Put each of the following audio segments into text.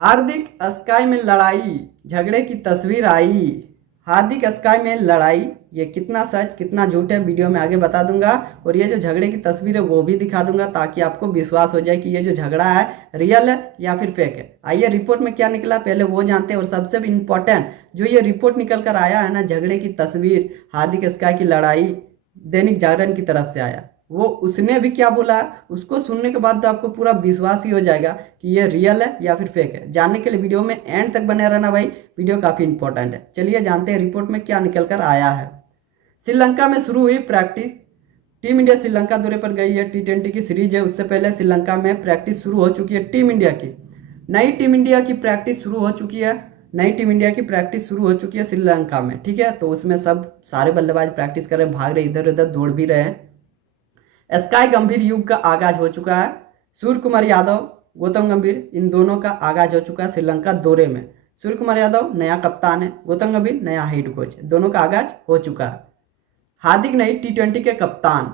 हार्दिक sky में लड़ाई, झगड़े की तस्वीर आई। हार्दिक स्काई में लड़ाई, ये कितना सच कितना झूठ है वीडियो में आगे बता दूंगा। और ये जो झगड़े की तस्वीर है वो भी दिखा दूंगा ताकि आपको विश्वास हो जाए कि ये जो झगड़ा है रियल है या फिर फेक है। आइए रिपोर्ट में क्या निकला पहले वो जानते हैं। और सबसे इम्पोर्टेंट जो ये रिपोर्ट निकल कर आया है ना, झगड़े की तस्वीर, हार्दिक स्काई की लड़ाई, दैनिक जागरण की तरफ से आया। वो उसने भी क्या बोला उसको सुनने के बाद तो आपको पूरा विश्वास ही हो जाएगा कि ये रियल है या फिर फेक है। जानने के लिए वीडियो में एंड तक बने रहना भाई, वीडियो काफ़ी इंपॉर्टेंट है। चलिए जानते हैं रिपोर्ट में क्या निकल कर आया है। श्रीलंका में शुरू हुई प्रैक्टिस। टीम इंडिया श्रीलंका दौरे पर गई है। T20 की सीरीज है, उससे पहले श्रीलंका में प्रैक्टिस शुरू हो चुकी है। टीम इंडिया की नई टीम इंडिया की प्रैक्टिस शुरू हो चुकी है। नई टीम इंडिया की प्रैक्टिस शुरू हो चुकी है श्रीलंका में, ठीक है। तो उसमें सब सारे बल्लेबाज प्रैक्टिस कर रहे हैं, भाग रहे, इधर उधर दौड़ भी रहे हैं। स्काई गंभीर युग का आगाज हो चुका है। सूर्य कुमार यादव, गौतम गंभीर, इन दोनों का आगाज हो चुका है श्रीलंका दौरे में। सूर्य कुमार यादव नया कप्तान है, गौतम गंभीर नया हेड कोच है, दोनों का आगाज हो चुका है। हार्दिक नहीं T20 के कप्तान,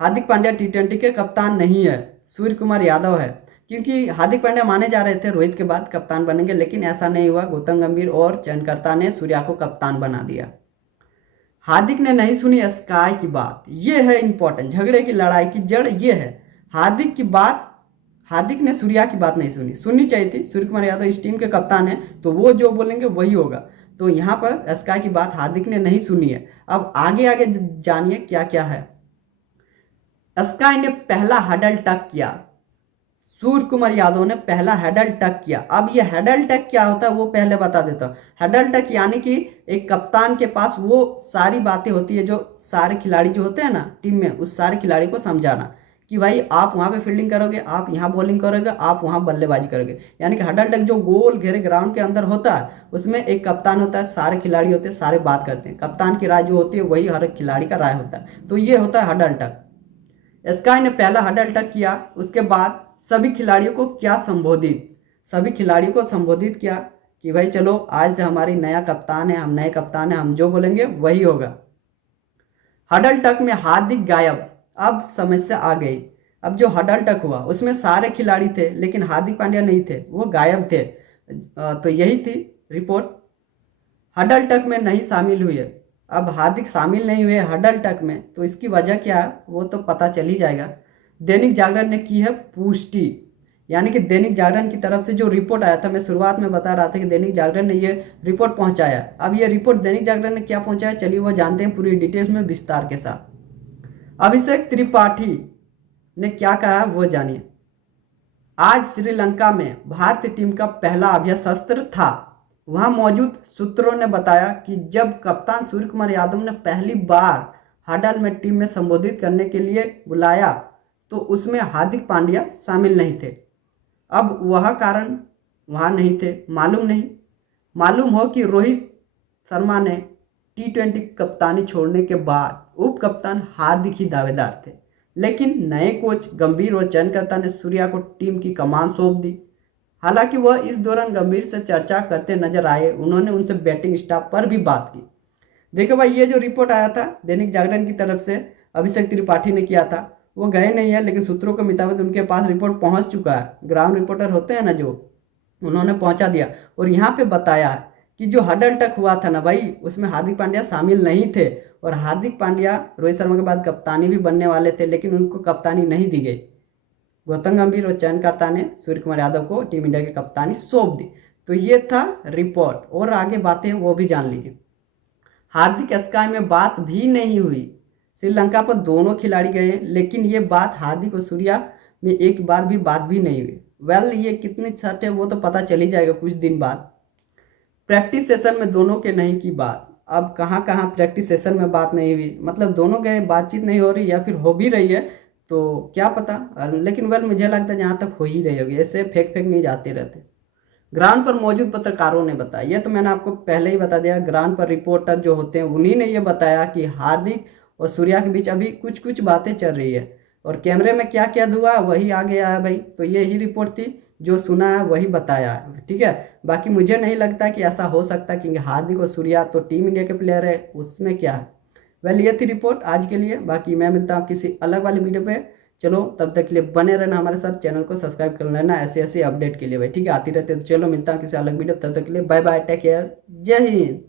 हार्दिक पांड्या T20 के कप्तान नहीं है, सूर्य कुमार यादव है। क्योंकि हार्दिक पांड्या माने जा रहे थे रोहित के बाद कप्तान बनेंगे, लेकिन ऐसा नहीं हुआ। गौतम गंभीर और चयनकर्ता ने सूर्या को कप्तान बना दिया। हार्दिक ने नहीं सुनी स्काई की बात, ये है इंपॉर्टेंट। झगड़े की लड़ाई की जड़ ये है, हार्दिक की बात, हार्दिक ने सूर्या की बात नहीं सुनी, सुननी चाहिए थी। सूर्य कुमार यादव इस टीम के कप्तान है तो वो जो बोलेंगे वही होगा। तो यहाँ पर स्काई की बात हार्दिक ने नहीं सुनी है। अब आगे आगे जानिए क्या क्या है। स्काई ने पहला हडल टक किया, सूर्य कुमार यादव ने पहला हेडल टक किया। अब ये हेडल टक क्या होता है वो पहले बता देता हूँ। हेडल टक यानी कि एक कप्तान के पास वो सारी बातें होती है जो सारे खिलाड़ी जो होते हैं ना टीम में, उस सारे खिलाड़ी को समझाना कि भाई आप वहाँ पे फील्डिंग करोगे, आप यहाँ बॉलिंग करोगे, आप वहाँ बल्लेबाजी करोगे। यानी कि हेडल टक जो गोल घेरे ग्राउंड के अंदर होता है उसमें एक कप्तान होता है, सारे खिलाड़ी होते हैं, सारे बात करते हैं। कप्तान की राय जो होती है वही हर एक खिलाड़ी का राय होता है। तो ये होता है हडल टक। स्काई ने पहला हडल टक किया, उसके बाद सभी खिलाड़ियों को क्या संबोधित, सभी खिलाड़ियों को संबोधित किया कि भाई चलो आज से हमारी नया कप्तान है, हम नए कप्तान है, हम जो बोलेंगे वही होगा। हडल टक में हार्दिक गायब, अब समस्या आ गई। अब जो हडल टक हुआ उसमें सारे खिलाड़ी थे लेकिन हार्दिक पांड्या नहीं थे, वो गायब थे। तो यही थी रिपोर्ट। हडल टक में नहीं शामिल हुए। अब हार्दिक शामिल नहीं हुए हडल टक में, तो इसकी वजह क्या है वो तो पता चल ही जाएगा। दैनिक जागरण ने की है पुष्टि, यानी कि दैनिक जागरण की तरफ से जो रिपोर्ट आया था, मैं शुरुआत में बता रहा था कि दैनिक जागरण ने ये रिपोर्ट पहुंचाया। अब ये रिपोर्ट दैनिक जागरण ने क्या पहुंचाया चलिए वो जानते हैं पूरी डिटेल्स में विस्तार के साथ। अभिषेक त्रिपाठी ने क्या कहा है वो जानिए। आज श्रीलंका में भारतीय टीम का पहला अभ्यास सत्र था। वहां मौजूद सूत्रों ने बताया कि जब कप्तान सूर्य कुमार यादव ने पहली बार हडल में टीम में संबोधित करने के लिए बुलाया तो उसमें हार्दिक पांड्या शामिल नहीं थे। अब वह कारण वहाँ नहीं थे, मालूम नहीं। मालूम हो कि रोहित शर्मा ने T20 कप्तानी छोड़ने के बाद उप कप्तान हार्दिक ही दावेदार थे, लेकिन नए कोच गंभीर और चयनकर्ता ने सूर्या को टीम की कमान सौंप दी। हालांकि वह इस दौरान गंभीर से चर्चा करते नजर आए, उन्होंने उनसे बैटिंग स्टाफ पर भी बात की। देखो भाई ये जो रिपोर्ट आया था दैनिक जागरण की तरफ से अभिषेक त्रिपाठी ने किया था, वो गए नहीं है लेकिन सूत्रों के मुताबिक उनके पास रिपोर्ट पहुंच चुका है। ग्राउंड रिपोर्टर होते हैं ना जो, उन्होंने पहुंचा दिया और यहाँ पे बताया है कि जो हडल टक हुआ था ना भाई उसमें हार्दिक पांड्या शामिल नहीं थे। और हार्दिक पांड्या रोहित शर्मा के बाद कप्तानी भी बनने वाले थे लेकिन उनको कप्तानी नहीं दी गई। गौतम गंभीर और चयनकर्ता ने सूर्य कुमार यादव को टीम इंडिया की कप्तानी सौंप दी। तो ये था रिपोर्ट, और आगे बातें वो भी जान लीजिए। हार्दिक स्काई में बात भी नहीं हुई। श्रीलंका पर दोनों खिलाड़ी गए लेकिन ये बात हार्दिक और सूर्या में एक बार भी बात भी नहीं हुई। वेल ये कितनी सच है वो तो पता चल ही जाएगा कुछ दिन बाद। प्रैक्टिस सेशन में दोनों के नहीं की बात। अब कहाँ कहाँ प्रैक्टिस सेशन में बात नहीं हुई, मतलब दोनों के बातचीत नहीं हो रही या फिर हो भी रही है तो क्या पता। लेकिन वेल मुझे लगता है जहाँ तक हो ही रही होगी, ऐसे फेक फेक नहीं जाते रहते। ग्राउंड पर मौजूद पत्रकारों ने बताया, ये तो मैंने आपको पहले ही बता दिया। ग्राउंड पर रिपोर्टर जो होते हैं उन्हीं ने ये बताया कि हार्दिक और सूर्या के बीच अभी कुछ कुछ बातें चल रही है और कैमरे में क्या क्या हुआ वही आगे आया भाई। तो ये ही रिपोर्ट थी, जो सुना है वही बताया है, ठीक है। बाकी मुझे नहीं लगता कि ऐसा हो सकता क्योंकि हार्दिक और सूर्या तो टीम इंडिया के प्लेयर है, उसमें क्या है। वेल ये थी रिपोर्ट आज के लिए। बाकी मैं मिलता हूँ किसी अलग वाली वीडियो पे। चलो तब तक के लिए बने रहना हमारे साथ, चैनल को सब्सक्राइब कर लेना ऐसे ऐसे अपडेट के लिए भाई, ठीक है, आती रहती है। तो चलो मिलता हूँ किसी अलग वीडियो, तब तक के लिए बाय बाय, टेक केयर, जय हिंद।